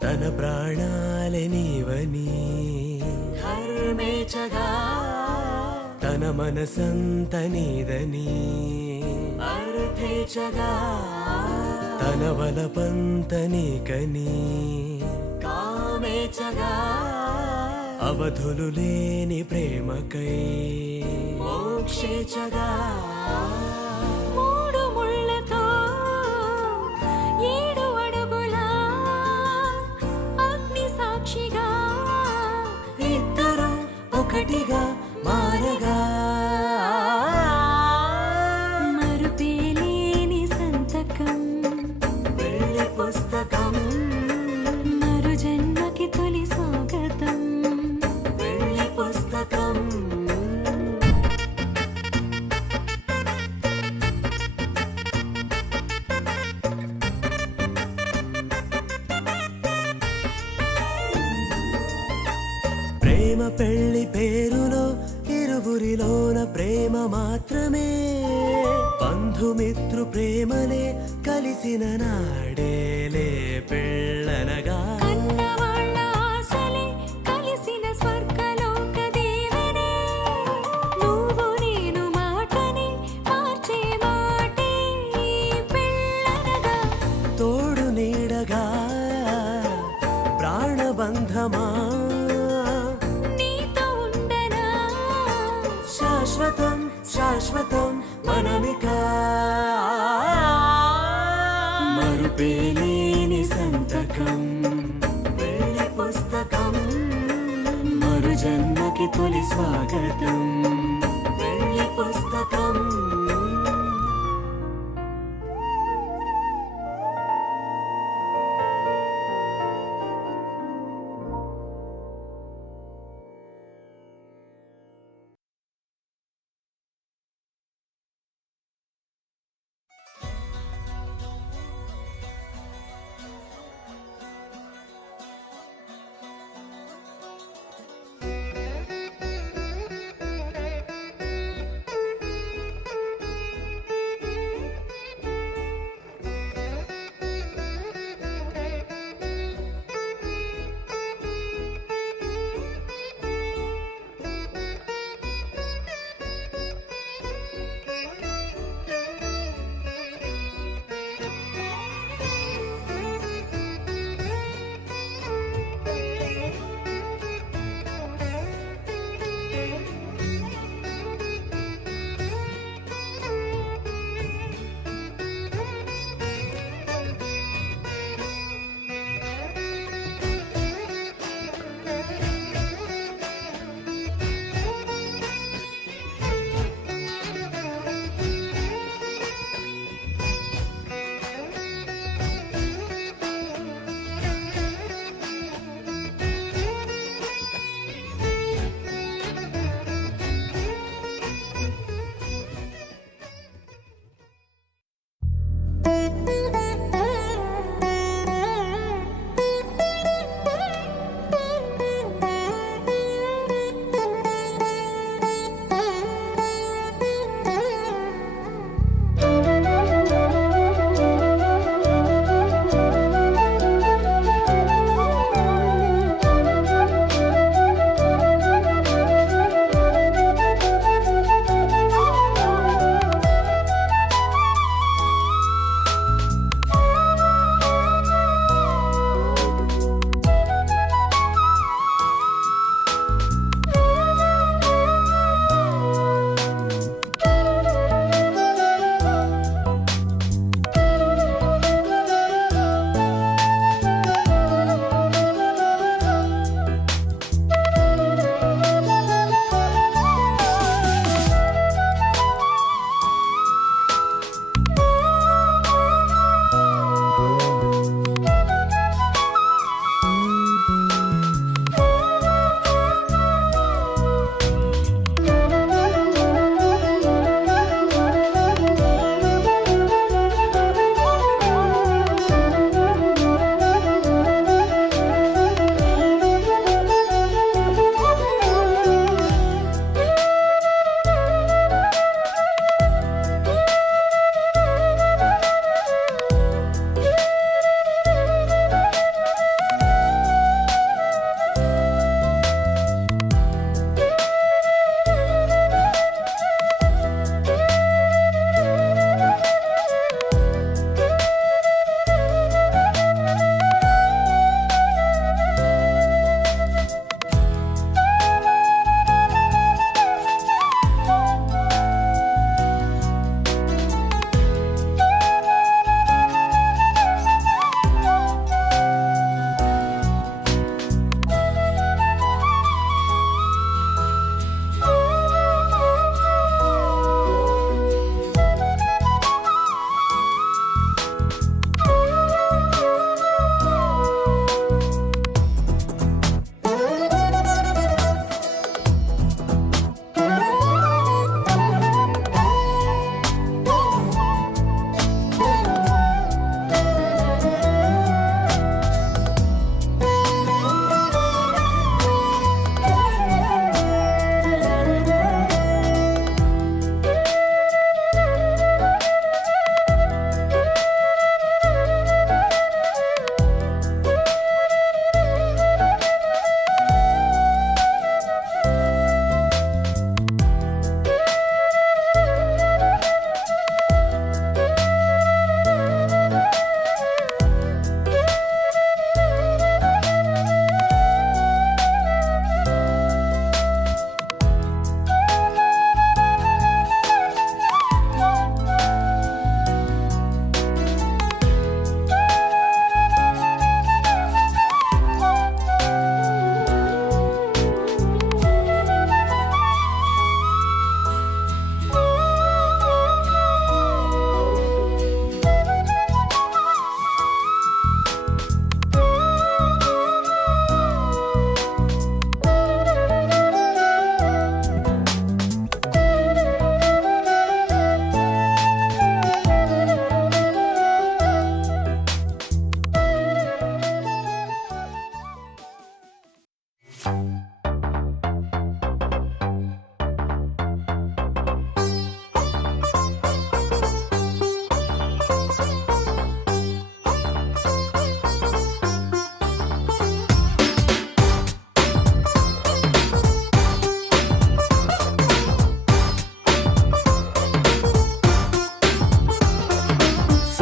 తన ప్రాణాలే నీవని ధర్మేచగా తన మనసంత నీదని అర్థేచగా తన వలపంత నీకని కామేచగా అవధులు లేని ప్రేమకై మోక్షేచగా మూడు ముళ్ళతో ఏడు అడుగుల అగ్ని సాక్షిగా ఇద్దరు ఒకటిగా మారగా మరుపేలేని సంతకం వెళ్ళి పుస్తకం మరు జన్మకి తొలి స్వాగతం వెళ్ళి పుస్తకం ప్రేమ పెళ్లి పేరులో ఇరువురిలోన ప్రేమ మాత్రమే బంధుమిత్రు ప్రేమలే కలిసిన నాడేలే పెళ్ళనగా కన్నవాళ్ళ ఆశలే కలిసిన స్వర్గలోక దీవెనే నువ్వు నేను మాటని మార్చే మాటే పెళ్ళనగా తోడు నీడగా ప్రాణబంధమా నీతో ఉండనా శాశ్వతం శాశ్వతం మనమిక మరుపేలేని సంతకం వెళ్ళి పుస్తకం మరు జన్మకి తొలి స్వాగతం వెళ్ళి పుస్తకం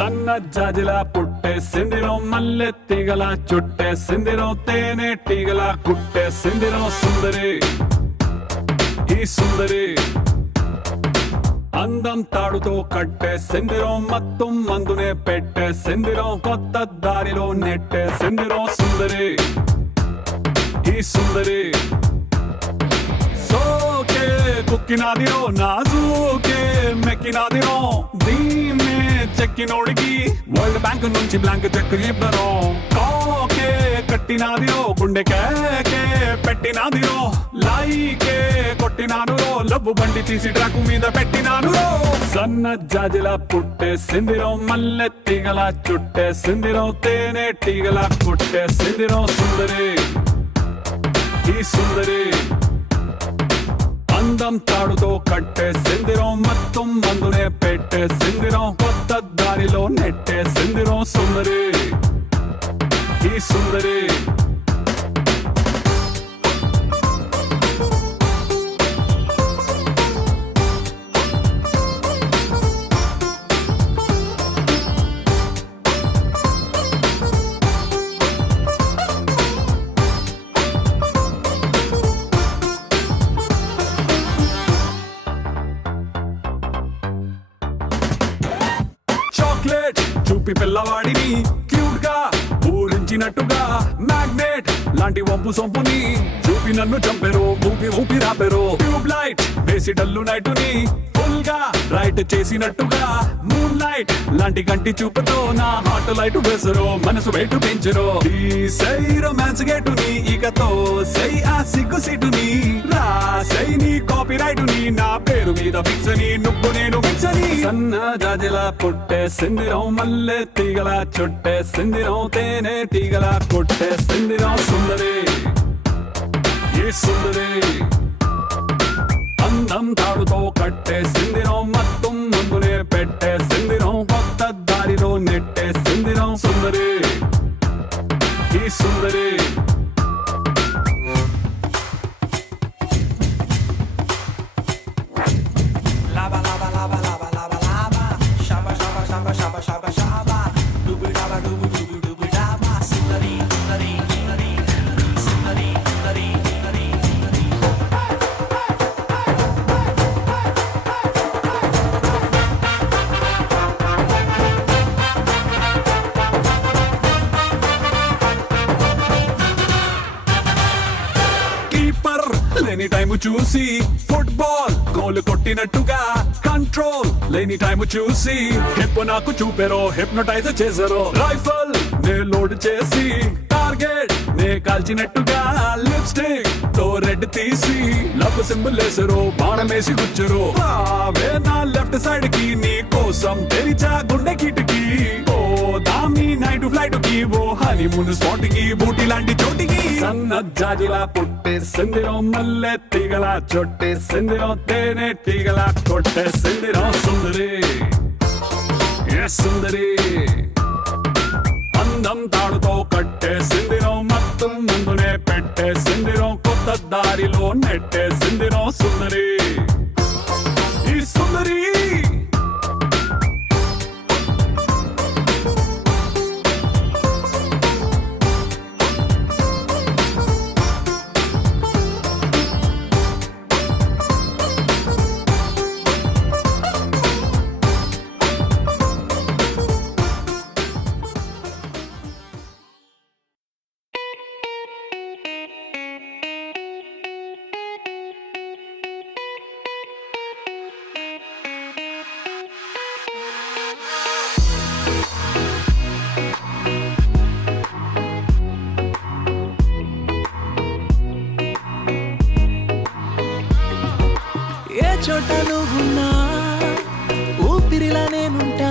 సన్న జాజిలా పుట్టేసిందిరో మల్లె తీగల చుట్టేసిందిరో తేనె తీగల కుట్టేసిందిరో సుందరి ఈ సుందరి అందం తాడుతో కట్టేసిందిరో మత్తం మందునే పెట్టేసిందిరో కొత్త దారిలో నెట్టేసిందిరో సుందరి ఈ సుందరి సోకే కుక్కినాదిరో నాజూకే మెక్కినాదిరో దీన్నే చెక్కినోడికి వరల్డ్ బ్యాంక్ నుంచి బ్లాంక్ చెక్ ఇవ్వరో కాకే కట్టినాదిరో గుండె కేకే పెట్టినాదిరో లైకే కొట్టినాను లబ్బు బండి తీసి ట్రాకు మీద పెట్టినాను సన్న జాజిలా పుట్టేసిందిరో మల్లె తీగల చుట్టేసిందిరో తేనె తీగల కుట్టేసిందిరో సుందరి ఈ సుందరి అందం తాడుతో కట్టేసిందిరో మత్తం మందునే పెట్టేసిందిరో కొత్త దారిలో నెట్టేసిందిరో సుందరి ఈ సుందరి చాక్లెట్ చూపి పిల్లవాడిని క్యూట్ గా ఊరించినట్టుగా మ్యాగ్నెట్ లాంటి వంపు సొంపుని చూపి నన్ను చంపెరు ఊపి ఊపి రాపెరు ట్యూబ్ లైట్ వేసి డల్లు నైటుని ఫుల్ గా రైట్ చేసినట్టుగా మూన్ లైట్ లాంటి కంటి చూపుతో నా హార్ట్ లైట్ వేసరు మనసు వెయిట్ పెంచరు సై రొమాన్స్ గేటుని ఇకతో సై ఆ సిగ్గు సీటుని రాసై నీ కాపీ రైటుని నా పేరు మీద ఫిక్స్ అని నువ్వు నేను మిక్స్ అని సన్న జాజిలా పుట్టేసిందిరో మల్లె తీగల చుట్టేసిందిరో తేనె తీగల కొట్టేసిందిరో సుందరి ఈ సుందరి అందం తాడుతో కట్టేసిందిరో మత్తం ముందునే పెట్టేసిందిరో కొత్త దారిలో నెట్టేసిందిరో సుందరి ఈ సుందరి Lava, lava, lava, lava, lava, lava. Shaba, shaba, shaba, shaba, shaba, shaba. Dooby daba, dooby dooby dooby daba. Sundari, sundari, sundari, sundari, sundari, sundari, sundari. Keeper లేని టైము చూసి ఫుట్బాల్ గోల్ కొట్టినట్టుగా కంట్రోల్ లేని టైము చూసి hip నాకు చూపెరో hypnotise చేసారో rifle నే load చేసి target నే కాల్చినట్టుగా lipstick తో రెడ్ తీసి లవ్ సింబల్ వేసారో బాణమేసి గుచ్చరు రావే నా లెఫ్ట్ సైడ్ కి నీ కోసం తెరిచా గుండె కిటికి ఓ దామి నైట్ ఫ్లైట్ కి ఓ హనీమూన్ స్పాట్ కి బూటి లాంటి చోటికి సన్న జాజిలా పుట్టేసిందిరో మల్లె తీగల చుట్టేసిందిరో తేనె తీగల కొట్టేసిందిరో సుందరి ఏ సుందరి అందం తాడుతో కట్టేసిందిరో మత్తం ముందునే పెట్టేసిందిరో కొత్త దారిలో నెట్టేసిందిరో సుందరి ఈ సుందరి ఏ చోట నువ్వున్నా ఊపిరిలా నేనుంటా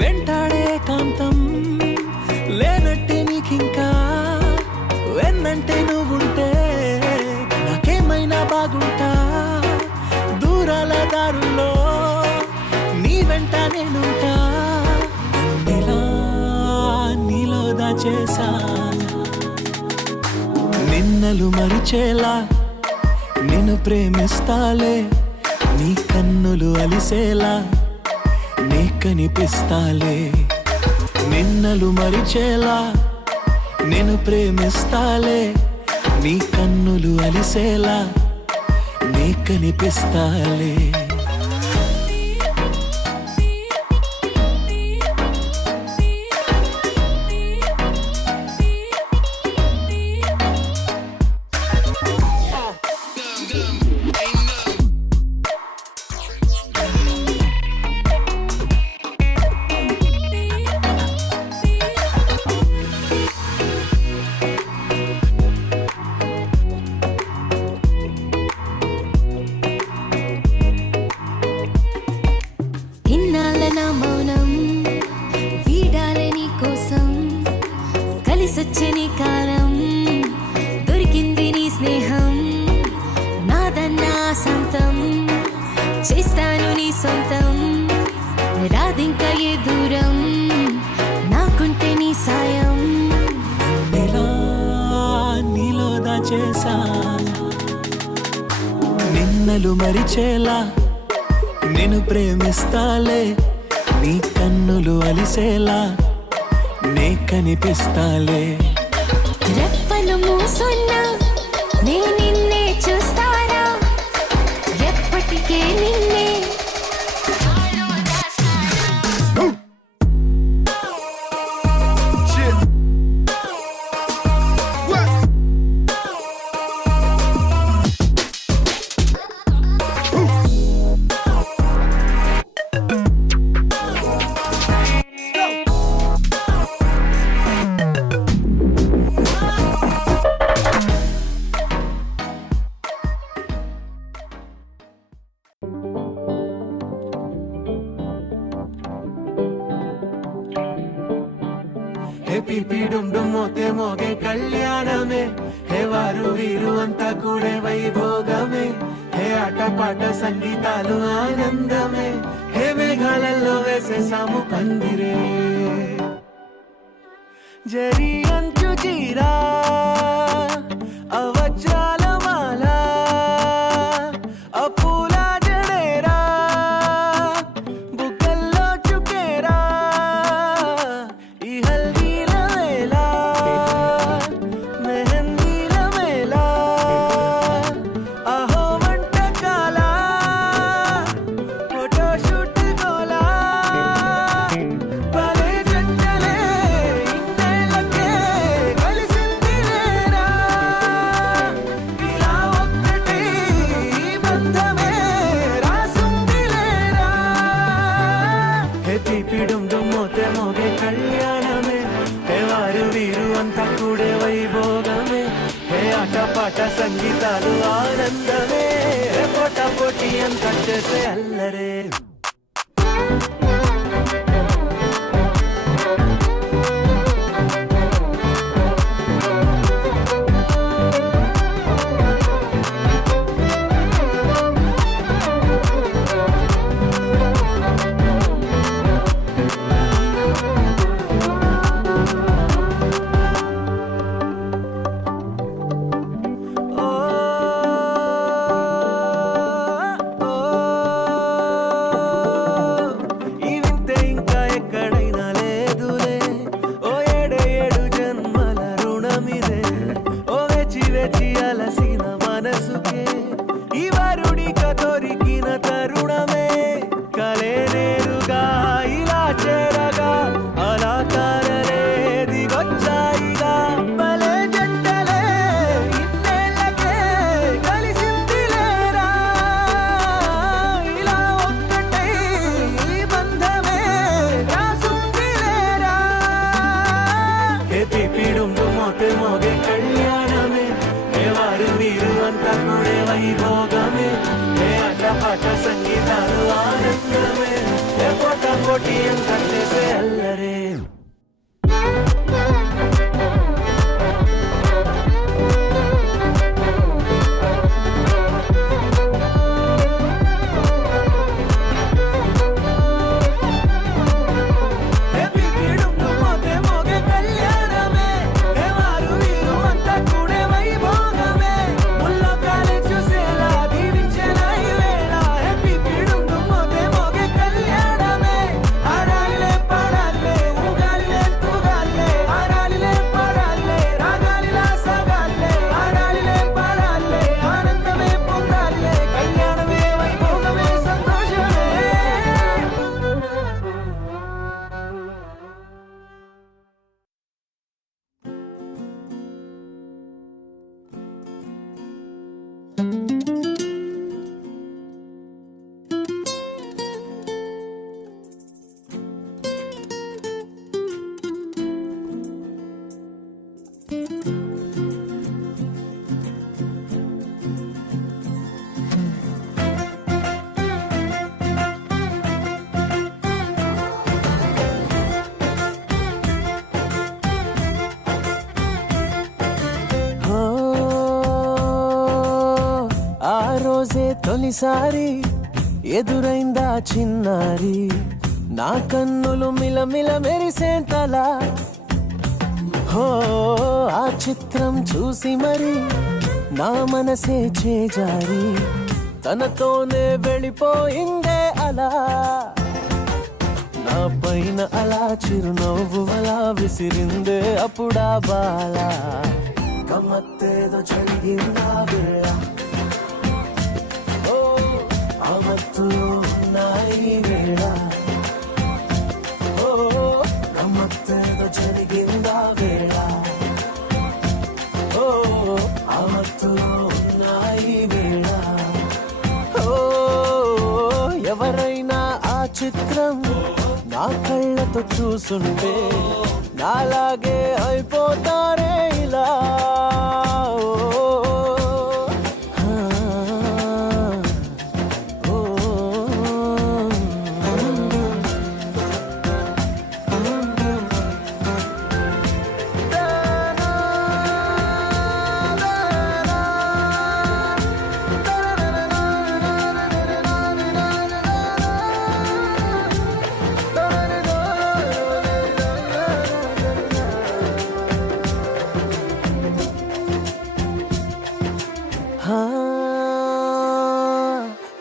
వెంటాడే కాంతం లేనట్టే నీకింకా వెన్నంటే నువ్వుంటే నాకేమైనా బాగుంటా దూరాల దారుల్లో నీ వెంట నేనుంటా నీలా నీలో దాచేసా నిన్నలు మరిచేలా నిన్ను ప్రేమిస్తాలే నీ కన్నులు అలిసేలా నే నే కనిపిస్తాలే నిన్నలు మరిచేలా నేను ప్రేమిస్తాలే నీ కన్నులు అలిసేలా నే కనిపిస్తాలే ఇన్నాళ్ళ నా మౌనం వీడాలే నీ కోసం కలిసొచ్చే నీ కాలం దొరికింది నీ స్నేహం నాదన్నా సొంతం చేస్తాను నీ సొంతం రాదింకా ఏ దూరం నాకుంటే నీ సాయం ఇలా నీలో దాచేసా నిన్నలు మరిచేలా నేను ప్రేమిస్తాలే నీ కన్నులు అలిసేలా నే కనిపిస్తాలే రెప్పలు మూసున్నా నే నిన్నే చూస్తారా ఎప్పటికే నిన్నే హే పిపి డుమ్ డుమ్ మోతే మోగే కళ్యాణమే హే వారు వీరు అంతా కూడే వైభోగమే హే ఆటపాట సంగీతాలు ఆనందమే హే మేఘాలలో వేసేసాము పందిరే జరి అంచు చీరా అవజ్రాల మాల అపూల జడేరా బుగ్గల్లో చుకేరా ఈ హల్దీల వేళ మెహందీల వేళ అహో వంటకాల ఫోటోషూట్ గోలా భలే జంటలే ఇన్నేళ్ళకే కలిసింది లేరా ఇలా ఒక్కటి బంధమే రాసుంది లేరా హే పిపి డుమ్ డుమ్ మోతే మోగే కళ్యాణమే హే వారు వీరు అంతా కూడే వైభోగమే హే ఆటపాట సంగీతాలు ఆనందమే హే పోటా పోటీ అంతా చేసే అల్లరే ఓ తొలిసారి ఎదురైందా చిన్నారి, నా కన్నులు మిలమిల మెరిసేంతలా. హో ఆ చిత్రం చూసి మరి నా మనసే చేజారి, తనతోనే వెళ్ళిపోయిందే అలా. నా పైన అలా చిరునవ్వు అలా విసిరిందే అప్పుడా బాల. గమ్మత్తేదో జరిగిందా వేళ, ఓ ఆ మత్తులో ఉన్నాయి వేళ. ఓ గమ్మత్తేదో జరిగిందా వేళ, ఓ ఆ మత్తులో ఉన్నాయి వేళ. ఓ ఎవరైనా ఆ చిత్రం నా కళ్ళతో చూసుంటే నాలాగే అయిపోతారే ఇలా.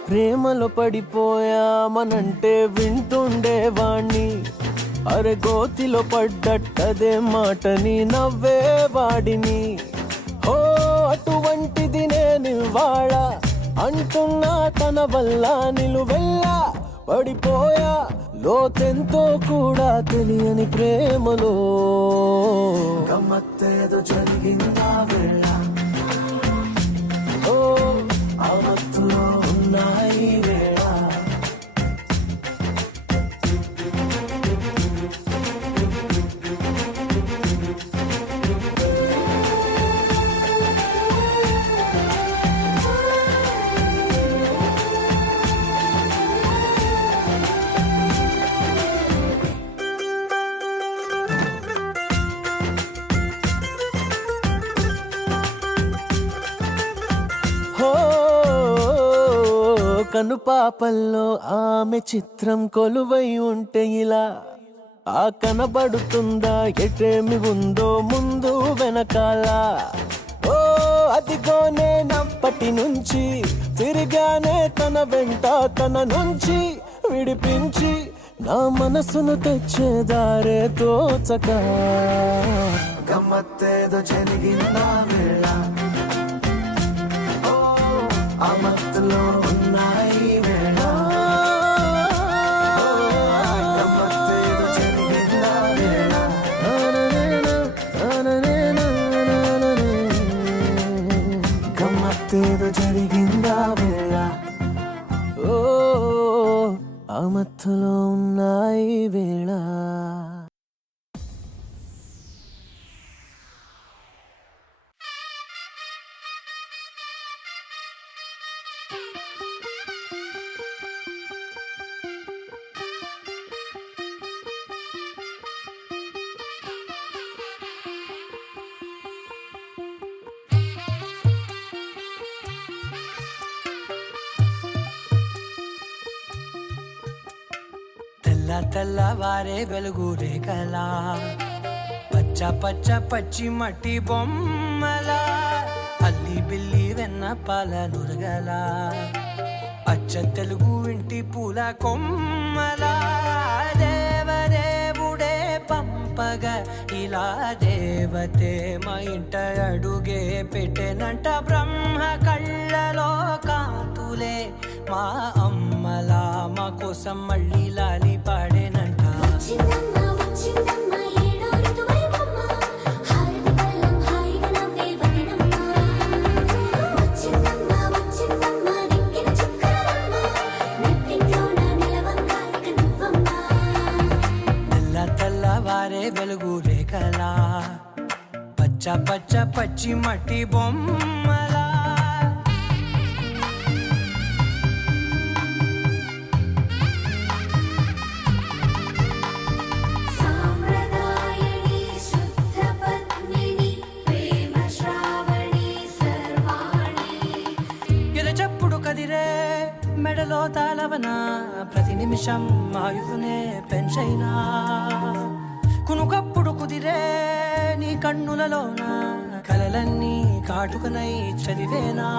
ప్రేమలో పడిపోయామనంటే వింటుండేవాణ్ణి, అరే గోతిలో పడ్డట్టదే మాటని నవ్వేవాడిని. ఓ అటువంటిది నేనివాళ అంటున్నా తన వల్ల నిలువెల్లా పడిపోయా లోతెంతో కూడా తెలియని ప్రేమలో. గమ్మత్తేదో జరిగిందా వేళ, ఓ ఆ మత్తులో ఉన్నాయి వేళ. కనుపాపల్లో ఆమె చిత్రం కొలువై ఉంటే ఇలా, ఆ కనబడుతుందా ఎటేమి ఉందో ముందు వెనకాల. ఓ అదిగో నేనప్పటి నుంచి తిరిగానే తన వెంట, తన నుంచి విడిపించి నా మనసును తెచ్చేదారే తోచక. గమ్మత్తేదో జరిగిందా వేళ, ఆ మత్తులో ఉన్నాయి వేళ. గమ్మత్తేదో జరిగిందా వేళ, గమ్మత్తేదో జరిగిందా వేళ. ఓ ఆ మత్తులో ఉన్నాయి వేళ. తెల్లవారే వెలుగు రేఖలా, పచ్చ పచ్చ పచ్చి మట్టి బొమ్మలా, అల్లి బిల్లి వెన్న పాల నురగలా, అచ్చ తెలుగు ఇంటి పూల కొమ్మలా. దేవదేవుడే పంపగా ఇలా దేవతే మా ఇంట అడుగే పెట్టెనంట. బ్రహ్మ కళ్ళలో కాంతులే మా అమ్మలా మా కోసం మళ్ళీ లాలి పాడేనంట. తెల్లవారే వెలుగు రేఖలా, పచ్చ పచ్చ పచ్చి మట్టి బొమ్మలా. కదిరే పిలవనా ప్రతి నిమిషం ఆయుధునే పెంచైనా కునుకప్పుడు కుదిరే నీ కన్నులలోన కలలన్నీ కాటుకనై చదివేనా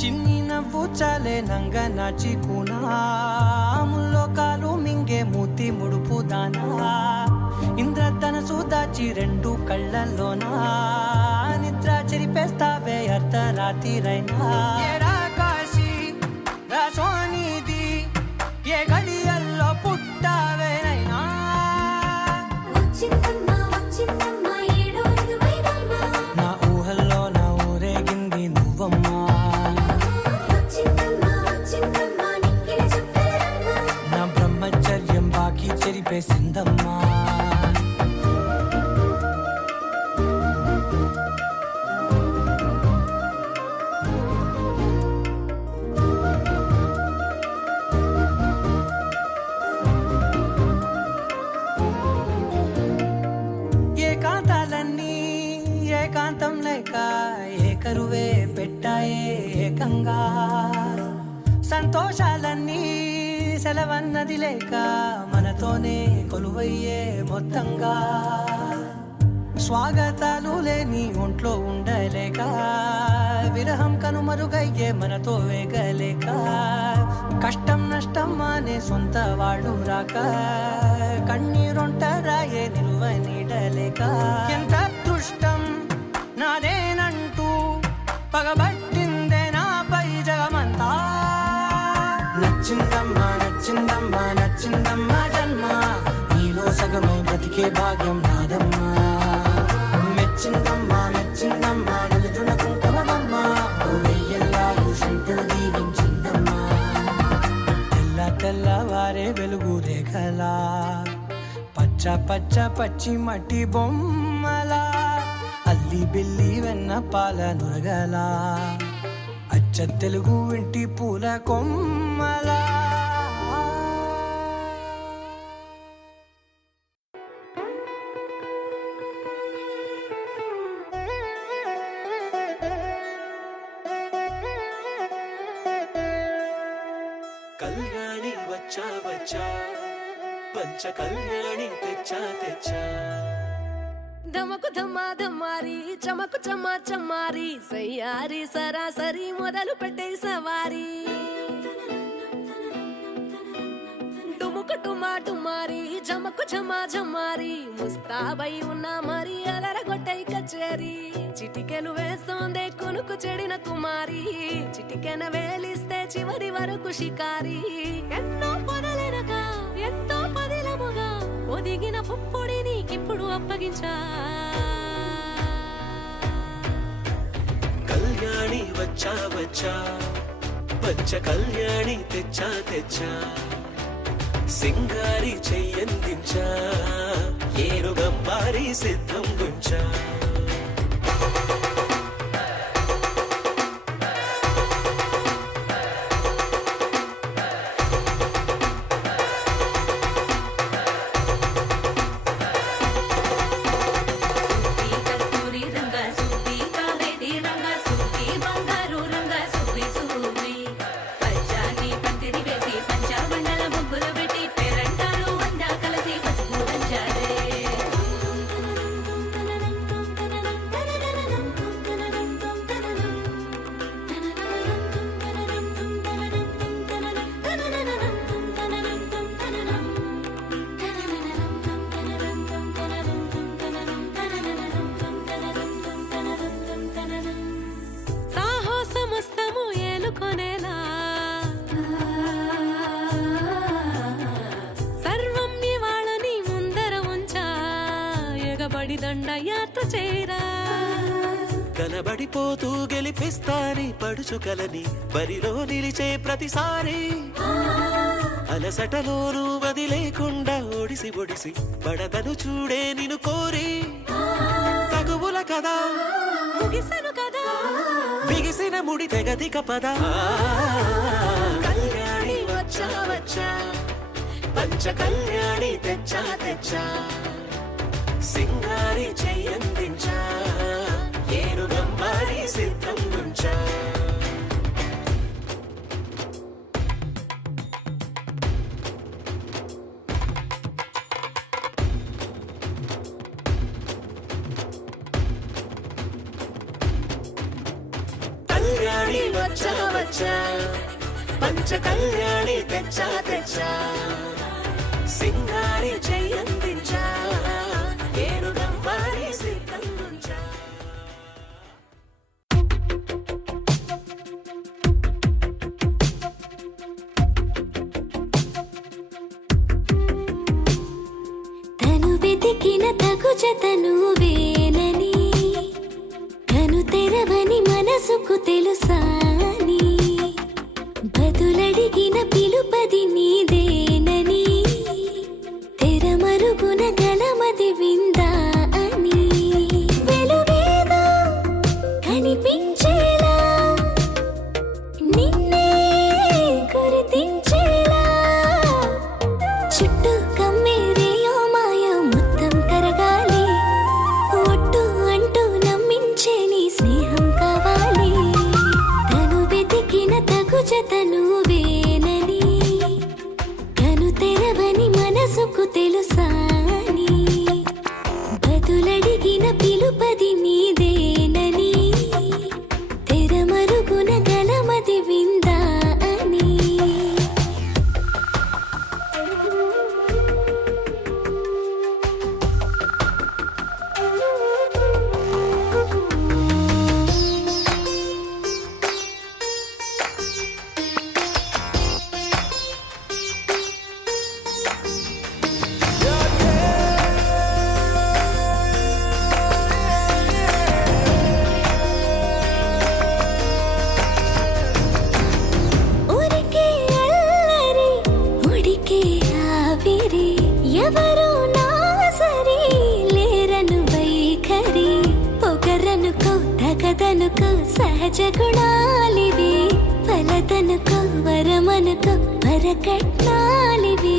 చిన్ని నవ్వు చాలే నంగ నాచి కూనాముల్లో కాలు మింగే మూతి ముడుపు దానా ఇంద్రధనసు దాచి రెండు కళ్ళల్లోనా నిద్ర చెరిపేస్తావే అర్ధరాత్రిరైనా ఏరా కాశీ రా సోనిది ఏ గడియల్లో పుట్టావేనైనా నా ఊహల్లో నా ఊరేగింది నువ్వమ్మా నా బ్రహ్మచర్యం బాకీ చెరిపేసిందమ్మా ఏకాంతాలన్నీ ఏకాంతం లేక ఏకరువే పెట్టాయే ఏకంగా సంతోషాలన్నీ సెలవన్నది లేక మనతోనే కొలువయ్యే మొత్తంగా స్వాగతాలు లేని ఒంట్లో ఉండలేక విరహం కనుమరుగయ్యే మనతో వేగలేక కష్టం నష్టం అనే సొంత వాళ్ళు రాక కన్నీరొంటరాయే నిలువ నీడలేక ఎంత అదృష్టం నాదేనంటూ పగబట్టిందే నాపై జగమంతా నచ్చిందమ్మా నచ్చిందమ్మా నచ్చిందమ్మా జన్మ నీలో సగమై బ్రతికే భాగ్యం నాదమ్మా మెచ్చిందమ్మా మెచ్చిందమ్మా నిలుతున్న కుంకుమమ్మా వెయ్యల్లా యూషంటూ దీవించిందమ్మా తెల్ల తెల్లవారే వెలుగు రేఖలా పచ్చ పచ్చ పచ్చి మట్టి బొమ్మలా అల్లి బిల్లి వెన్న పాల నురగలా అచ్చ తెలుగు ఇంటి పూల కొమ్మలా కళ్యాణి వచ్చా వచ్చా పంచ కళ్యాణి తెచ్చా తెచ్చా ధమకు ధమ్మా ధమ్మారి చమకు చమ్మా చమ్మారి సయ్యారి సరాసరి మొదలు పెట్టే సవారి డుముకు టుమా టుమారి చమకు చమ్మా చమ్మారి ముస్తాబై ఉన్నా మరి అలరగొట్టై కచేరి చిటికెను వేస్తోందే కొనుకు చెడిన కుమారి చిటికెన వేలిస్తే చివరి వరకు షికారి ఎన్నో పొదలెనగా ఎంతో పదిలముగా ఒదిగిన పుప్పొడి నీకిప్పుడు అప్పగించా కళ్యాణి వచ్చా వచ్చా పంచ కళ్యాణి తెచ్చా తెచ్చా సింగారి చెయ్యందించా ఏనుగంబారి సిద్ధం గుంచా దండయాత్ర చేరా కలబడిపోతూ గెలిపిస్తాని పడుచుకలని బరిలో నిలిచే ప్రతిసారి అలసటలోనూ వదిలేకుండా ఒడిసి ఒడిసి పడతను చూడే నిన్ను కోరి తగువుల కదా ముగిసను కదా బిగిసిన ముడి తెగదిక పద కళ్యాణి వచ్చా వచ్చా పంచ కళ్యాణి తెచ్చా తెచ్చా సింగారి చెయ్యందించా ఏనుగంబారి సిద్ధం గుంచా తెచ్చా పంచ కళ్యాణి తెచ్చా తెచ్చా సింగారి చెయ్యందించా ఏనుగం వారి సిద్ధంగుంచా తను వెతికిన తగు జతను వేనని కను తెరవని మనసుకు తెలుసాని బదులడిగిన పిలుపది నీదేనని తెరమరుగున గలమది విందా అని వెలుగేదో కనిపించేలా నిన్నే గుర్తించేలా చుట్టూ కమ్మేరేయో మాయ మొత్తం కరగాలి ఒట్టు అంటూ నమ్మించే నీ స్నేహం కావాలి తను వెతికిన తగు జతను వేనని కను తెరవని మనసుకు తెలుసాని బదులడిగిన పిలుపది నీదేనని తెరమరుగున గలమది విందా అని ఊరికే అల్లరి ఉడికే ఆవిరి ఎవరు నా సరి లేరను వైఖరి పొగరనుకో తగదనుకో సహజ గుణాలివి ఫలదనుకో వరమనుకో వరకట్నాలివి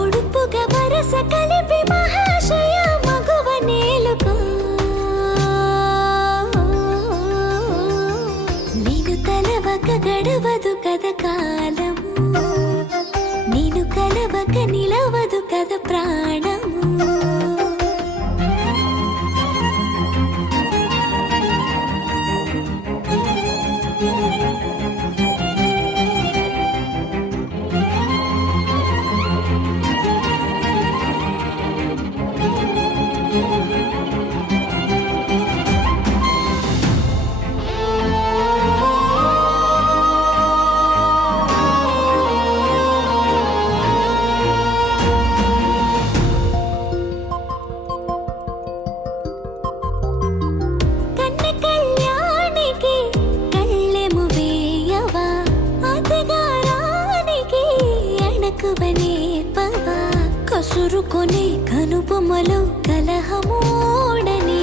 ఒడుపుగా వరస కలిపి మహాశయ మగువ నేలుకో నేను తలవక గడవదు కద కాలము నేను కలవక నిలవదు కద ప్రాణము కన్న కళ్యాణికి కళ్ళెము వేయవా అతగారానికి అణకువనే పవా కసురుకొనే కనుబొమ్మలో కలహమోడని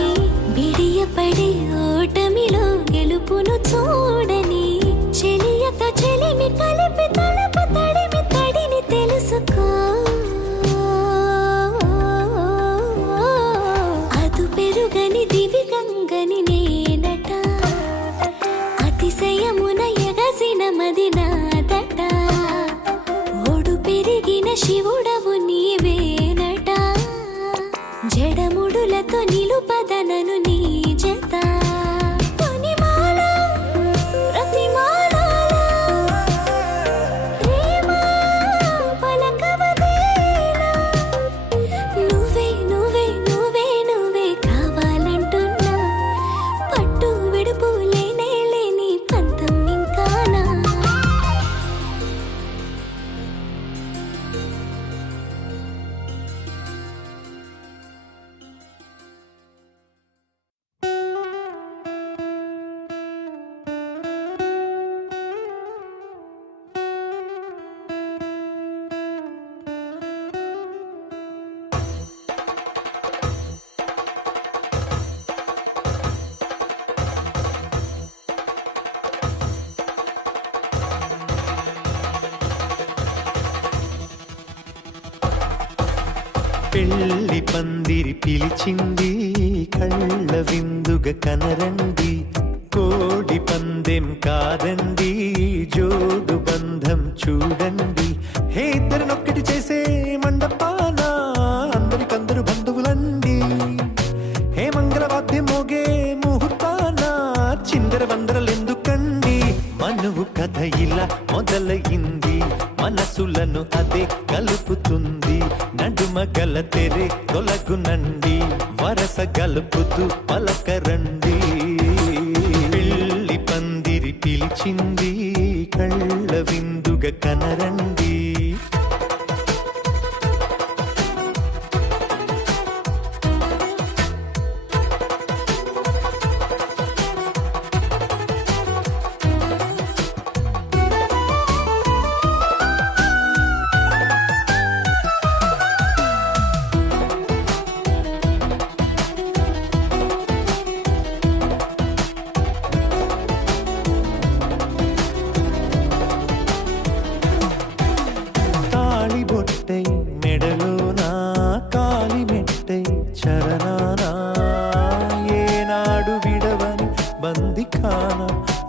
బిడియపడే ఓటమిలో గెలుపును చూడని చెలియతో చెలిమి కలిపి తలపు తడిమి తడిని తెలుసుకో అదు పెరుగని దివి గంగని నేనట అతిశయమున ఎగసిన మది నాదట ఓడు పెరిగిన శివుడవు నీవేనట జడముడులతో నిలుపదనను నీ జత తొనిమాల ప్రతిమాల ప్రేమ పలకవదేలా నువ్వే నువ్వే నువ్వే నువ్వే కావాలంటున్నా పట్టు విడుపు లేనే లేని పంతం ఇంకానా పెళ్లి పందిరి పిలిచింది కళ్ళ విందుగ కనరండి కోడి పందెం కాదండి జోడు బంధం చూడండి హే ఇద్దరినొక్కటి చేసే మండపాన అందరికందరు బంధువులండి హే మంగళవాద్యం మోగే ముహూర్తాన చిందర వందరలెందుకండి మనువు కథ మనసులను అదే కలుపుతుంది నడుమ గల తెరే తొలగునండి వరస గలుపుతూ పలకరండి పెళ్లి పందిరి పిలిచింది కళ్ళ విందుగా కనరండి మెడలోనా కాలి మెట్టై చరణానా ఏనాడు విడవని బందిఖాన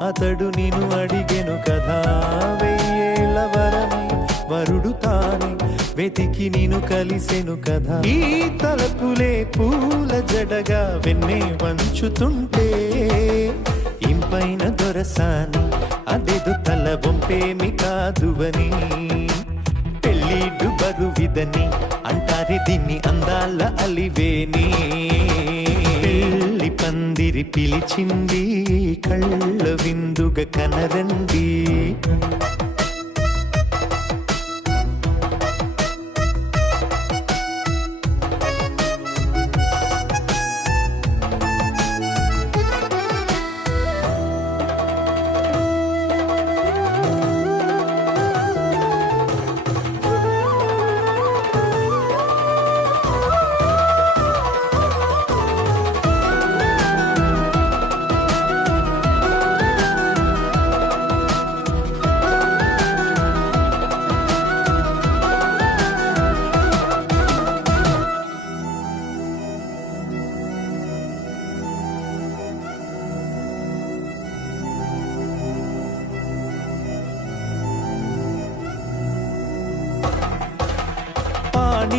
అతడు నిన్ను అడిగెను కదా వెయ్యేళ్ళ వరమై వరుడు తానే వెతికి నిన్ను కలిసెను కదా ఈ తలపులే పూల జడగా వెన్నే వంచుతుంటే ఇంపైన దొరసాని అదేదో తల వంపేమి కాదువని పెళ్ళిడు బరువిదని అంటారే దీన్ని అందాల అలివేని పెళ్లి పందిరి పిలిచింది కళ్ళ విందుగా కనరండి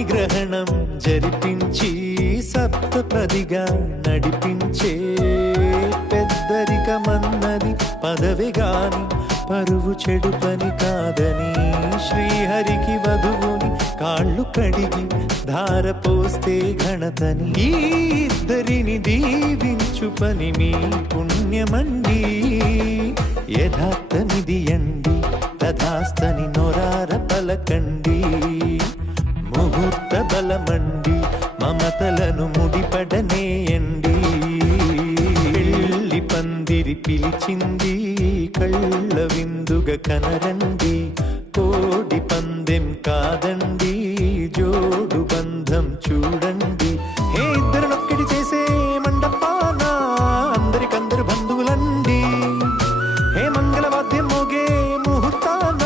గ్రహణం జరిపించి సప్తపదిగా నడిపించే పెద్దరికమన్నది పదవి గాని పరువు చెడు పని కాదని శ్రీహరికి వధువుని కాళ్ళు కడిగి ధార పోస్తే ఘనతని ఈ ఇద్దరిని దీవించు పని మీ పుణ్యమండి యథార్థనిది అండి తథాస్తని నొరార పలకండి ముహూర్త బలమండి మమతలను ముడిపడనేయండి పెళ్లి పందిరి పిలిచింది కళ్ళ విందుగా కనరండి కోడి పందెం కాదండి జోడు బంధం చూడండి హే ఇద్దరునొక్కడి చేసే మండపాన అందరికందరు బంధువులండి హే మంగళవాద్యం మోగే ముహూర్తాన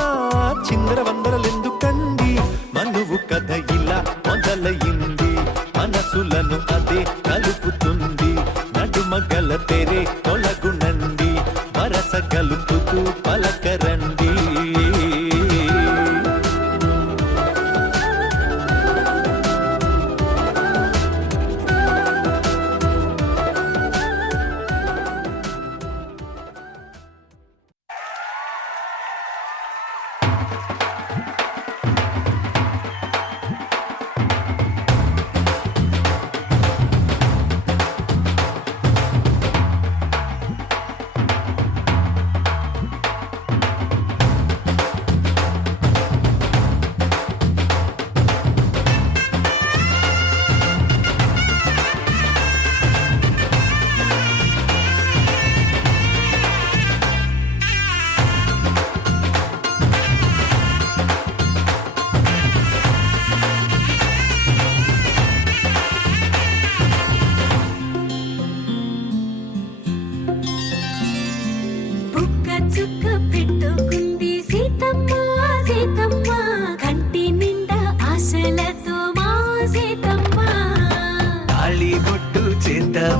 చిందర వందరలెందుకండి మనువు కథ ఇలా మొదలయింది మనసులను అదే కలుపుతుంది నడుమ గల తెరే తొలగునండి వరస గలుపుతూ పలకరండి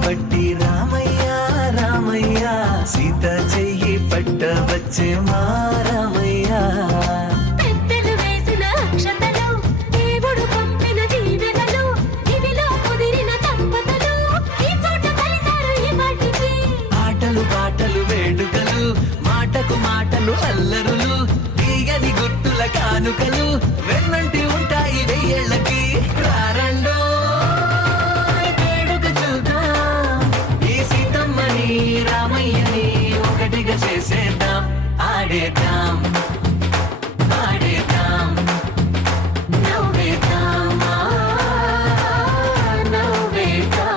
పట్టి రామయ్య రామయ్య సీత చెయ్యి పట్ట వచ్చే మా రామయ్య పెద్దలు వేసిన అక్షతలు దేవుడు పంపిన దీవెనలు ఇవిలో కుదిరిన దంపతులు ఈ చోట కలిసారు ఈ వాటికి ఆటలు పాటలు వేడుకలు మాటకు మాటలు అల్లరులు తీయని గుర్తుల కానుకలు వెన్నంటి ఉంటాయి వెయ్యేళ్ళకి రారండో వేడుక చూద్దాం ఈ సీతమ్మని రామయ్యని ఒకటిగా చేసేద్దాం ఆడేద్దాం ఆడేద్దాం నవ్వేద్దాం నవ్వేద్దాం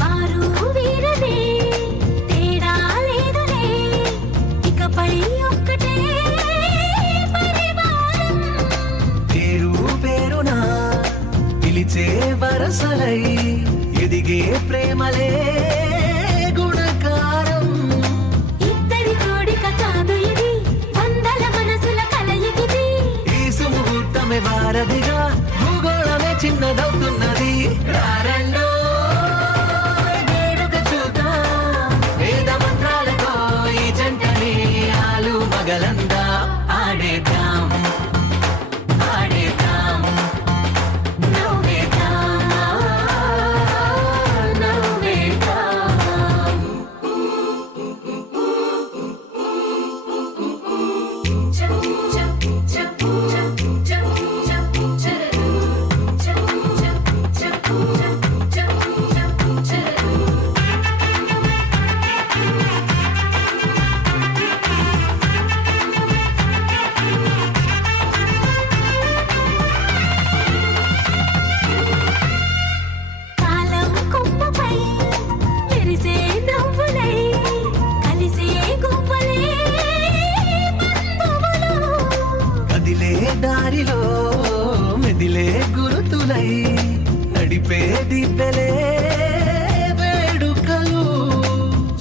వారు వీరనే తేడా లేదులే ఇకపై ఒక్కటే పరివారం పేరు పేరునా పిలిచే వరసలై ఎదిగే ప్రేమలే గుణకారం ఇద్దరి కోడిక కాదు ఇది వందల మనసుల కలయికిది ఈ సుముహూర్తమే వారధిగా భూగోళమే చిన్నదవుతున్నది రారండో వేడుక చూద్దాం వేద మంత్రాలతో ఈ జంటని ఆలు మగలందా ఆడేద్దాం ఆడేద్దాం నవ్వేద్దాం నవ్వేద్దాం కాలం కొమ్మపై మెరిసే నవ్వులై కలిసే గువ్వలే బంధువులు కదిలే దారిలో మెదిలే గురుతులై నడిపే దిబ్బెలే వేడుకలు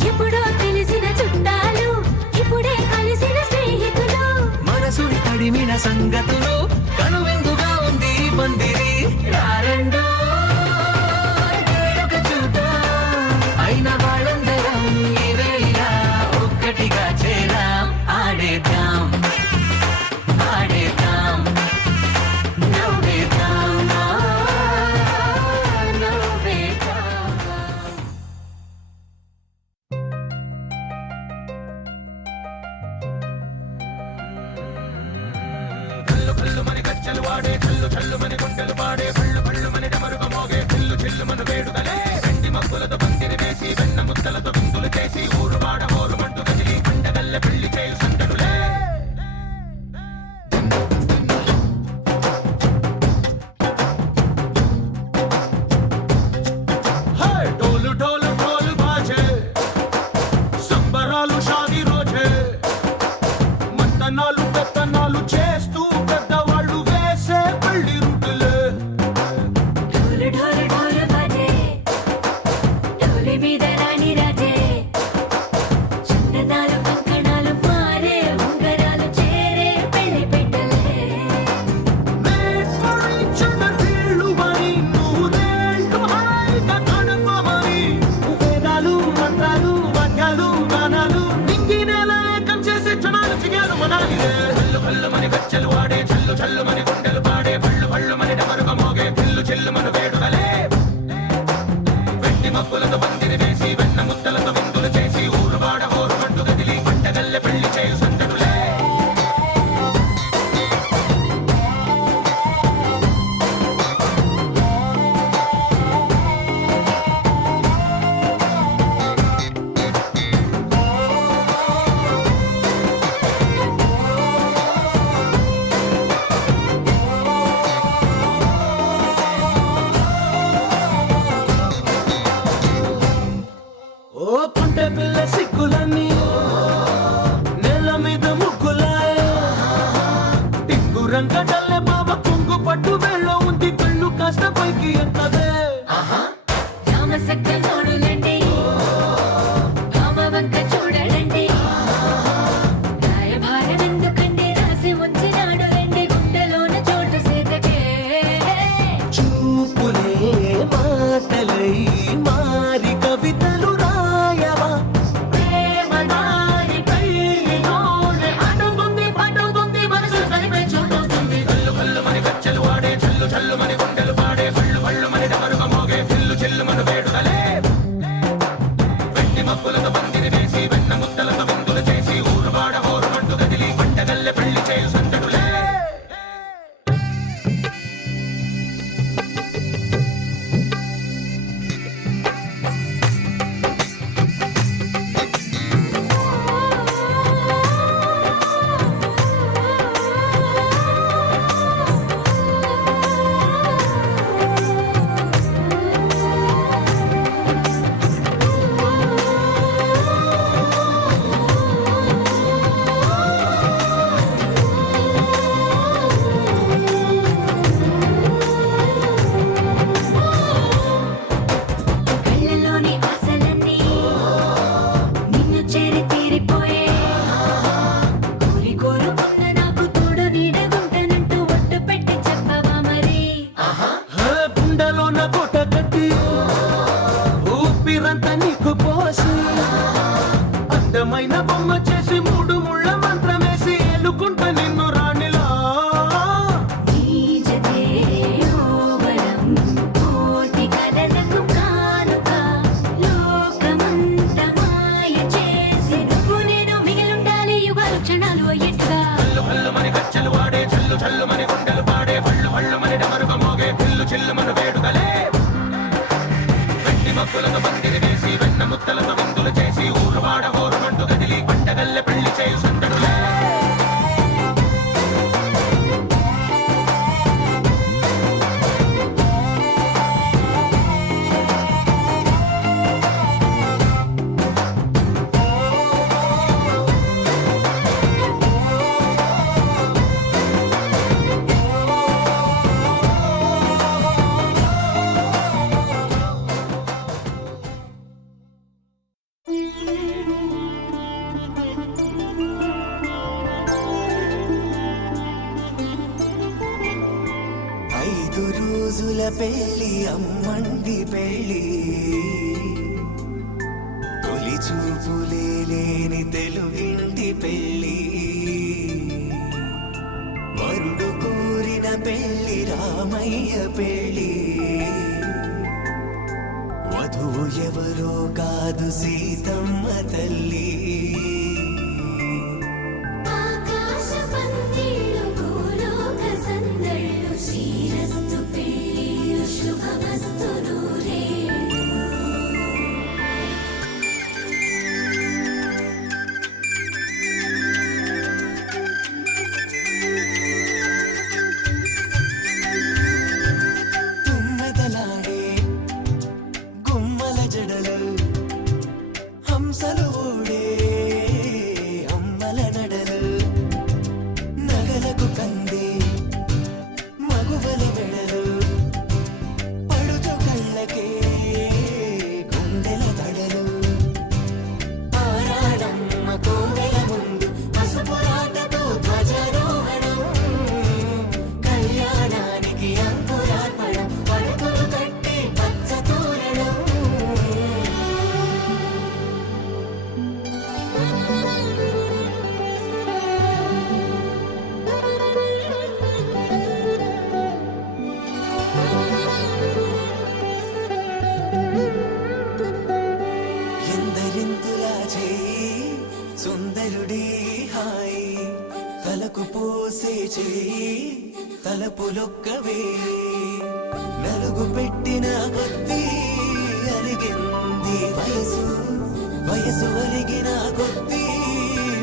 ఎప్పుడో తెలిసిన చుట్టాలు ఇప్పుడే కలిసిన స్నేహితులు మనసుని తడిమిన సంగతులు కనువిందుగా ఉంది ఈ పందిరి రారండో వేడుక చూద్దాం అయిన వాళ్ళందరం ఈ వేళ ఒక్కటిగా చేరాం ఆడేద్దాం ఆడేద్దాం నవ్వేద్దాం నవ్వేద్దాం ढोल ढोल ढोल बाजे సంబరాలు షాదీ రోజే మంతనాలు పెత్తనాలు చేస్తూ పెద్దవాళ్ళు వేసే పెళ్లి రూటులే ढोल ढोल ढोल बाजे ढोली మీద రాణి రాజే చందనాలు కంకణాలు మారే ఉంగరాలు చేరే పెళ్లి పెట్టలే Made for each other వీళ్ళు మరి నూరేళ్ళు హాయిగా గడపమని వేదాలు మంత్రాలు వాక్యాలు గానాలు నింగినేల ఏకం చేసే క్షణాలు చిగాలు మనాలిదే హల్లు హల్లు మని గజ్జలు వాడే చల్లు చల్లు మని గుండెలు పాడే పళ్ళు పళ్ళు మని డమరుగ మోగే పిల్లు చెల్లు మన వేడుకలే వెండి మబ్బులతో పందిరి వేసి వెన్న ముద్దలతో విందులు చేసి ఊరు వాడ హోరు మంటు గదిలి పంటగల్లె పెళ్లి చేయు సందడులే ఓ పుంటె పిల్ల సిక్కులన్నీ నెల మీద ముగ్గులాయ టింగు రంగడల్లే బాబా కొంగు పట్టు వెళ్ళ ఉంది కళ్ళు కాస్త పైకి ఎత్తదే రామసక్క నోడులండి రామ వంక చూడడండి చాలు అయ్యేట్టుగా రోజుల పెళ్ళి అమ్మండి పెళ్ళి తొలి చూపులే లేని తెలుగింటి పెళ్ళి వరుడు కోరిన పెళ్ళి రామయ్య పెళ్ళి వధువు ఎవరో కాదు సీతమ్మ తల్లి తలపులొక్కవే నలుగు పెట్టిన కొద్దీ అరిగింది వయసు వయసు అరిగిన కొద్దీ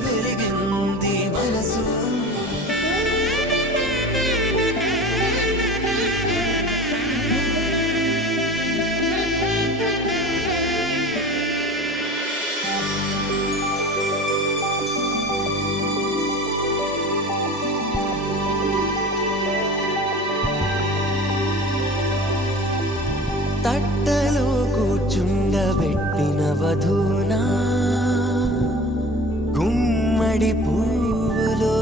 వెలిగింది మనసు తట్టలో కూర్చుండబెట్టిన వధూనా గుమ్మడి పువ్వులో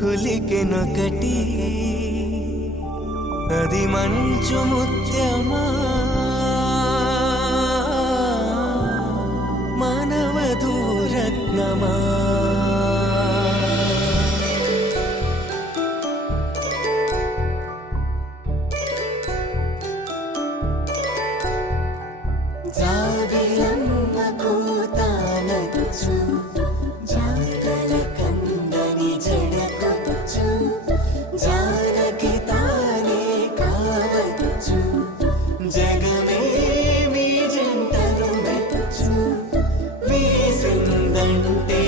కులికెనొకటి అది మంచు ముత్యమా మానవధూ రత్నమా జగమే మీ జంటను వెతుచు వీసిందంటే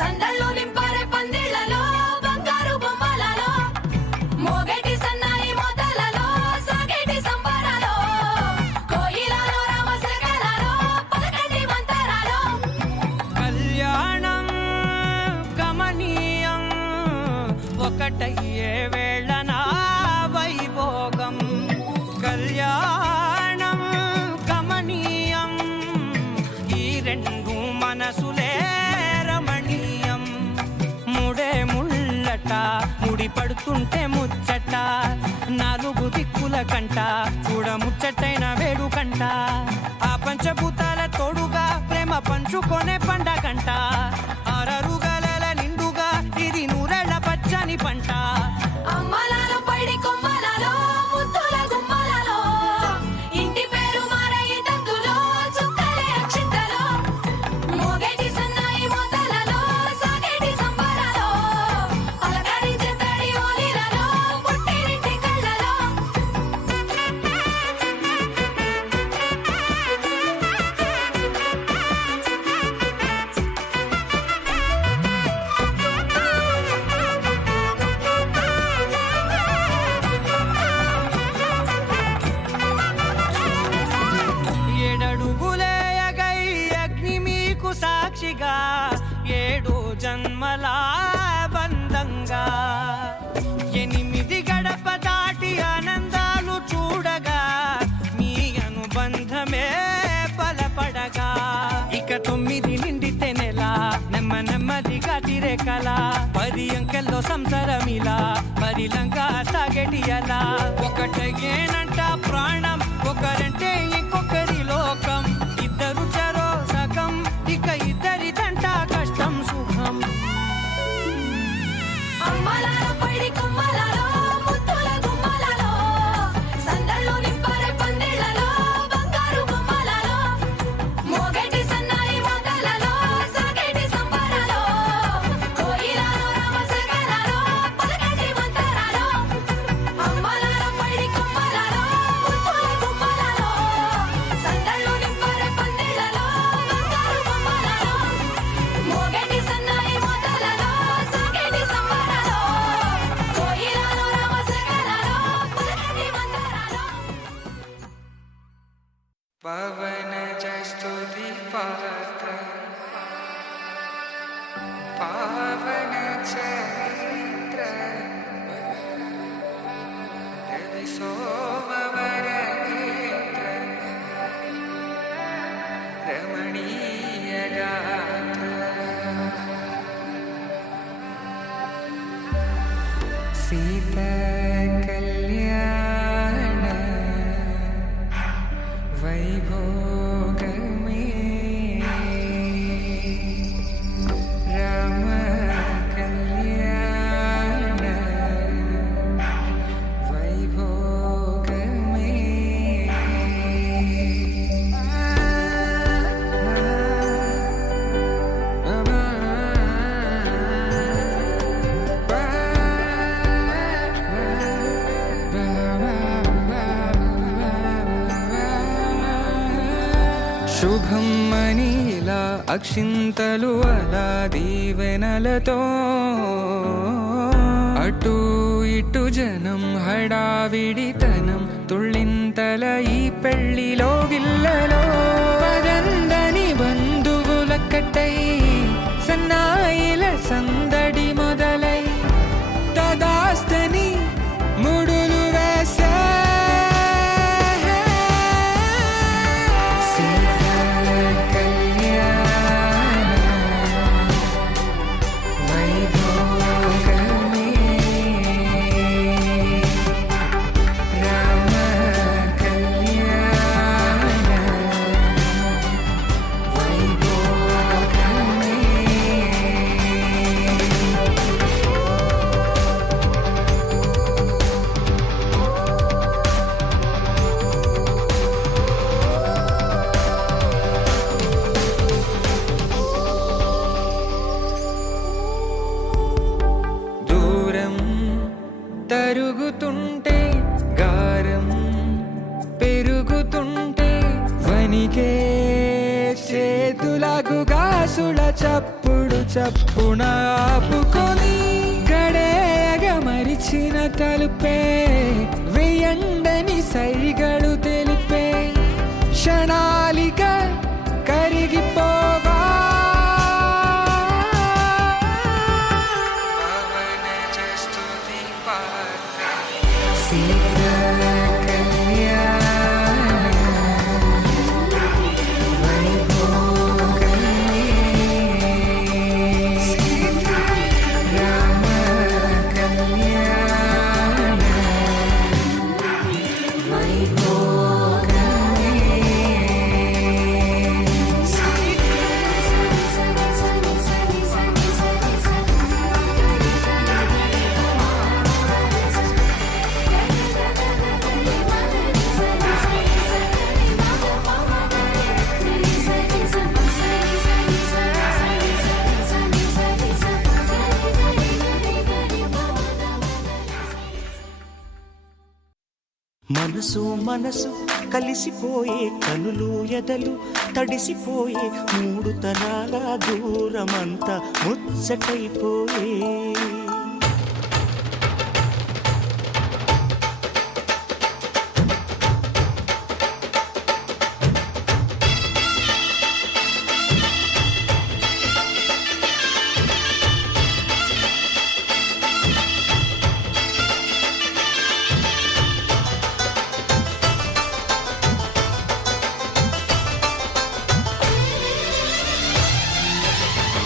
సందళ్ళు నింపారే పందిళ్లలో బంగారు బొమ్మలలో మోగేటి సన్నాయి మోతలలో సాగేటి సంబరాలో కోయిలలో రామశకలలో పలకటి మంతరాలో కళ్యాణం గమనీయం ఒకటయ్యే వేళన వైభోగం కళ్యాణం గమనీయం ఈ రెండు మనసులే రమణీయం ముడే ముళ్ళట ముడి పడుతుంటే ముచ్చట నాలుగు దిక్కుల కంట చూడ ముచ్చటైన వేడుకంట ఆ పంచభూతాల తోడుగా ప్రేమ పంచుకొనే పండగంట ఆరరుగల నిండుగా ఇది నూరెళ్ళ పచ్చని పంట అమ్మలాలో పైడి కొమ్మలలో ముద్దుల గుమ్మలలో ఇంటి పేరు మారయి తందులో చుక్కలే అక్షింతలో మోగేటి సన్నాయి మోతలలో సాగేటి సంబరాలో పలకరించే తడి ఓలిలలో పుట్టినింటి కళ్ళలో ఏడడుగులేయగై అగ్ని మీకు సాక్షిగా ఏడు జన్మల బంధంగా ఎనిమిది గడప దాటి ఆనందాలు చూడగా మీ అనుబంధమే బలపడగా ఇక 9 నిండితే నెల నెమ్మదిగా తిరే కల 10 అంకెల్లో సంసారమిలా పరిలంగా సాగేటి అలా ఒకటేనంట ప్రాణం ఒకరంటే ఇంకొకరి లోకం ఇద్దరు చరో సగం ఇక ఇద్దరిదంట కష్టం సుఖం అమ్మలాలో పైడి కొమ్మలలో ముద్దుల గుమ్మలలో సందళ్ళు నింపారే పందిళ్లలో బంగారు బొమ్మలలో మోగేటి సన్నాయి మోతలలో సాగేటి సంబరాలో కోయిలలో రామశకలలో పలకటి మంతరాలో అమ్మలాలో పైడి కొమ్మలలో ముద్దుల గుమ్మలలో సందళ్ళు నింపారే పందిళ్లలో బంగారు బొమ్మలలో మోగేటి సన్నాయి మోతలలో సాగేటి సంబరాలో కోయిలలో రామశకలలో పలకటి మంతరాలో పవన స్తుతి పాత్ర పావన చరిత్ర రవి సోమవర నేత్ర రమణీయ గాత్ర సీత కళ్యాణ వైభోగమే రామ కళ్యాణ వైభోగమే శుభం మనీలా అక్షింతలు అలా దీవెనలతో అటు ఇటు జనం హడావిడితనం తుళ్ళింతల ఈ పెళ్లిలో గిల్లలో పదందని బంధువులక్కటై సన్నాయిల సందడి మొదలై తదాస్తని ముడులు వేసే తరుగుతుంటే గారం పెరుగుతుంటే వనికే చేతులకు గాసుల చప్పుడు చప్పున ఆపుకొని గడేగ మరిచిన తలుపే వెయ్యండని సైగడు తెలిపే క్షణాలిక కరిగిపోవా మనసు మనసు కలిసిపోయే కనులు ఎదలు తడిసిపోయే మూడు తరాల దూరమంతా ముచ్చటైపోయే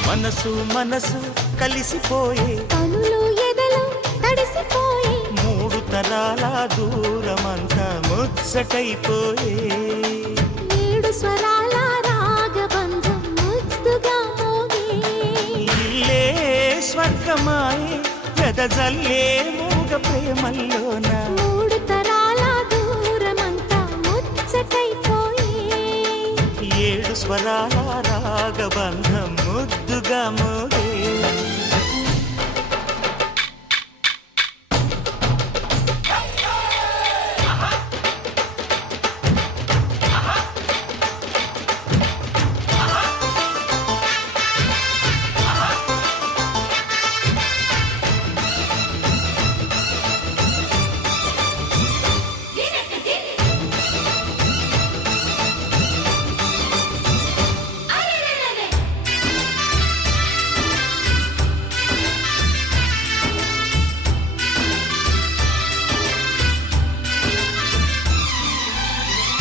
మనసు మనసు కలిసిపోయే కనులు ఎదలు తడిసిపోయి మూడు తరాల దూరమంతా ముచ్చటైపోయే ఏడు స్వరాల రాగబంధం ముద్దుగా మోగే ఇల్లే స్వర్గమాయే వెదజల్లే మూగ ప్రేమల్లోన మూడు తరాల దూరమంతా ముచ్చటైపోయి ఏడు స్వరాల రాగబంధం ముద్దుగా మోగే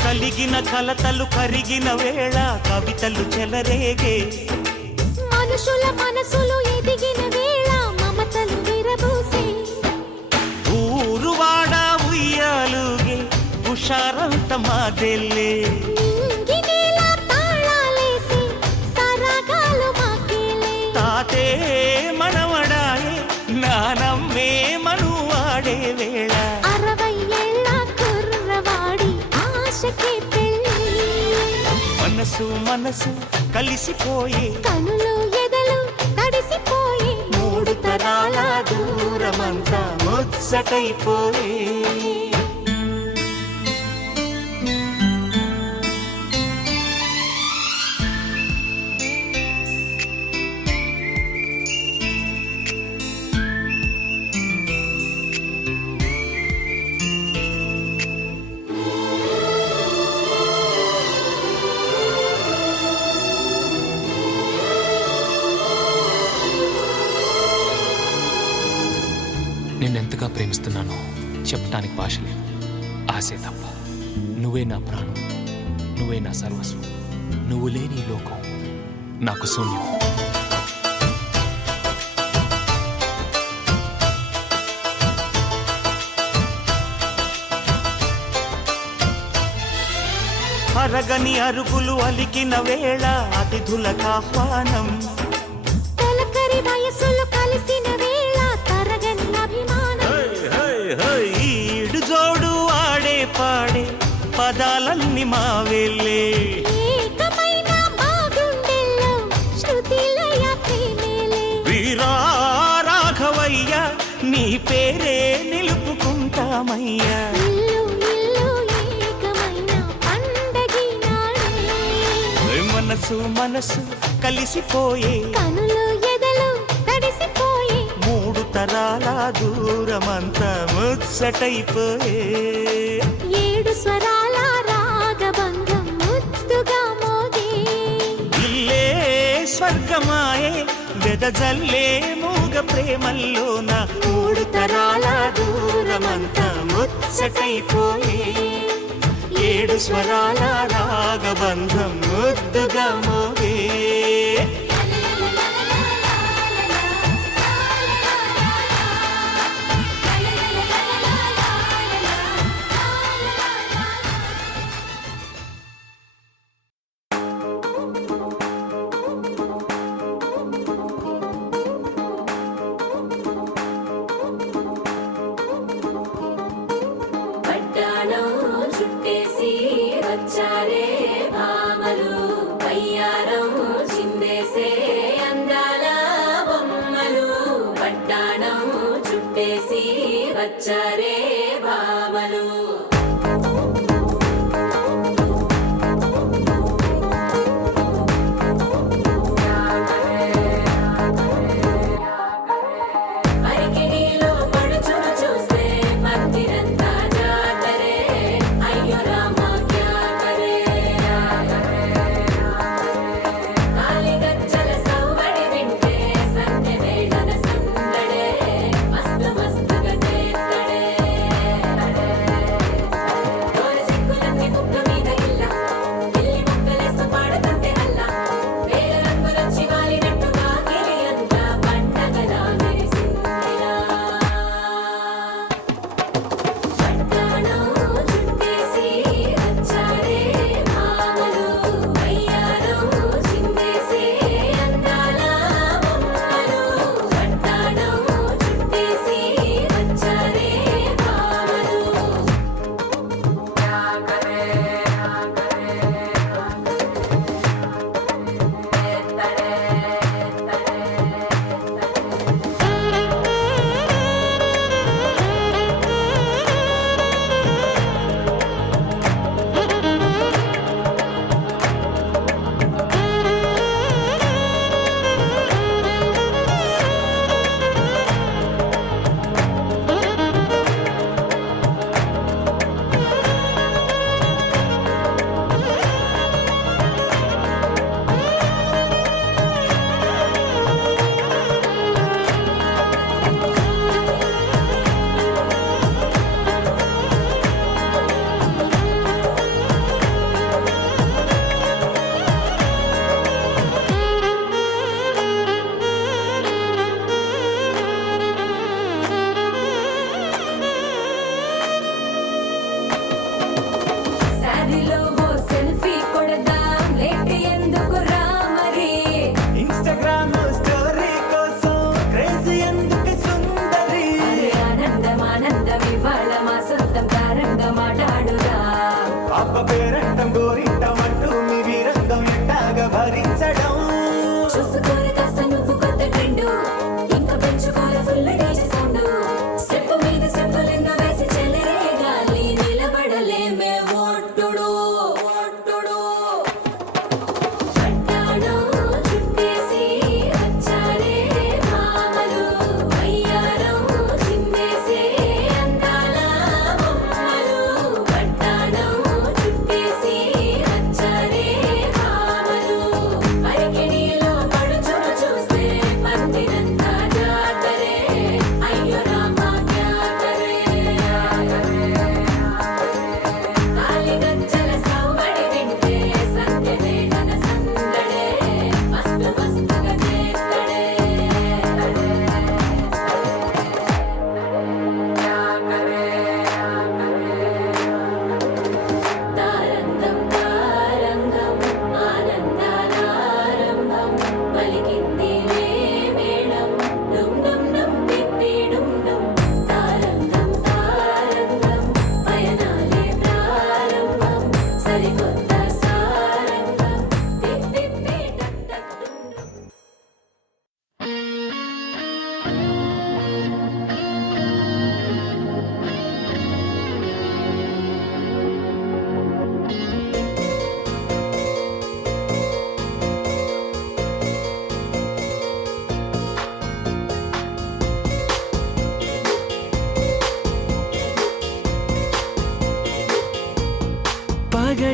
కలిగిన కలతలు కరిగిన వేళ కవితలు చెలరేగే మనుషుల మనసులు ఎదిగిన వేళ మమతలు విరబూసే ఊరువాడ ఉయ్యాలుగే హుషారంత మాదెల్లే నింగినేల తాళాలేసి సరాగాలు మాకేలే తాతే మనవడాయే నానమ్మే మనువాడే వేళ 60 ఏళ్ల కుర్రవాడి ఆశకే పెళ్ళి మనసు మనసు కలిసిపోయే కనులు ఎదలు తడిసిపోయి మూడు తరాల దూరమంతా ముచ్చటైపోయే నిన్నెంతగా ప్రేమిస్తున్నానో చెప్పటానికి భాష లేదు. ఆశే తప్ప. నువ్వే నా ప్రాణం, నువ్వే నా సర్వస్వం. నువ్వు లేని ఈ లోకం నాకు శూన్యం. అరగని అరుగులు అలికిన వేళ అతిథులకు ఆహ్వానం తొలకరి వయసులు కలిసిన వేళ తరగని అభిమానం ఈడు జోడు ఆడే పాడే పదాలన్నీ మా వెళ్ళే ఏకమైన మా గుండెల్లో శృతిలయ ప్రేమేలే వీరా రాఘవయ్య నీ పేరే నిలుపుకుంటామయ్యా ఇల్లు ఇల్లు ఏకమైన పండగి నాడే మనసు మనసు కలిసిపోయే కనులు దూరమంతా ముచ్చటైపోయే ఏడు స్వరాల రాగబంధం ముద్దుగా మోగే ఇల్లే స్వర్గమాయే వెదజల్లే మూగ ప్రేమల్లోన మూడు తరాల దూరమంతా ముచ్చటైపోయే ఏడు స్వరాల రాగబంధం ముద్దుగా మోగే పట్టాణం చుట్టేసి వచ్చారే భామలు పయ్యారం చిందేసే అందాల బొమ్మలు పట్టాణం చుట్టేసి వచ్చారే భామలు అరికిడిలో పడుచును చూస్తే మందిరంతా జాతరే అయ్యో రామా క్యా కరే కాలిగజ్జల సవ్వడి వింటే సంధ్య వేళన సందడే మస్తు మస్తుగా చేత్తడే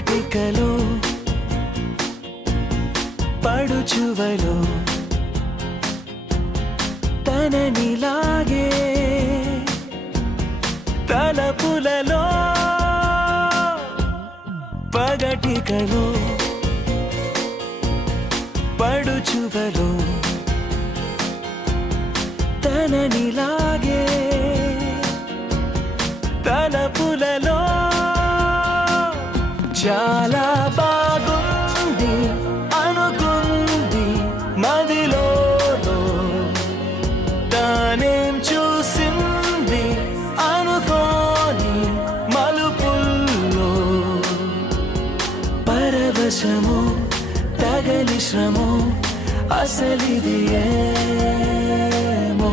పగటికలో పడుచువలో తననిలాగే తలపులలో పగటికలో పడుచువలో తననిలాగే తలపులలో చాలా బాగుంది అనుకుంది మదిలో తానేం చూసింది అనుకోని మలుపుల్లో పరవశము తగలి శ్రమో అసలిది ఏమో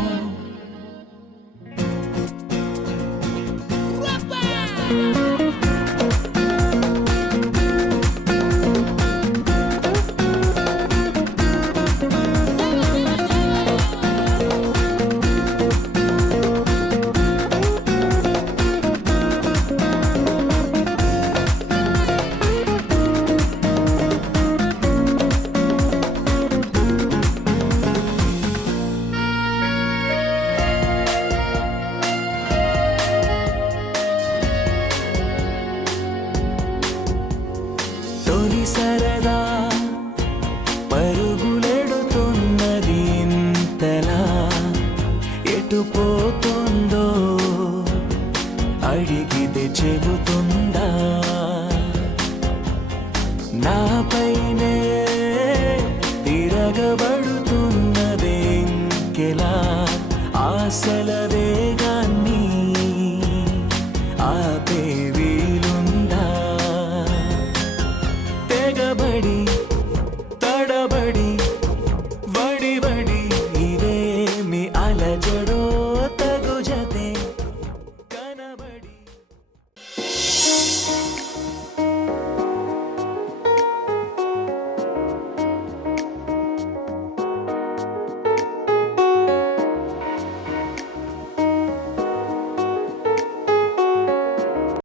తొలి సరదా పరుగులెడుతున్నది ఇంతలా ఎటు పోతుందో అడిగితే చెబుతూ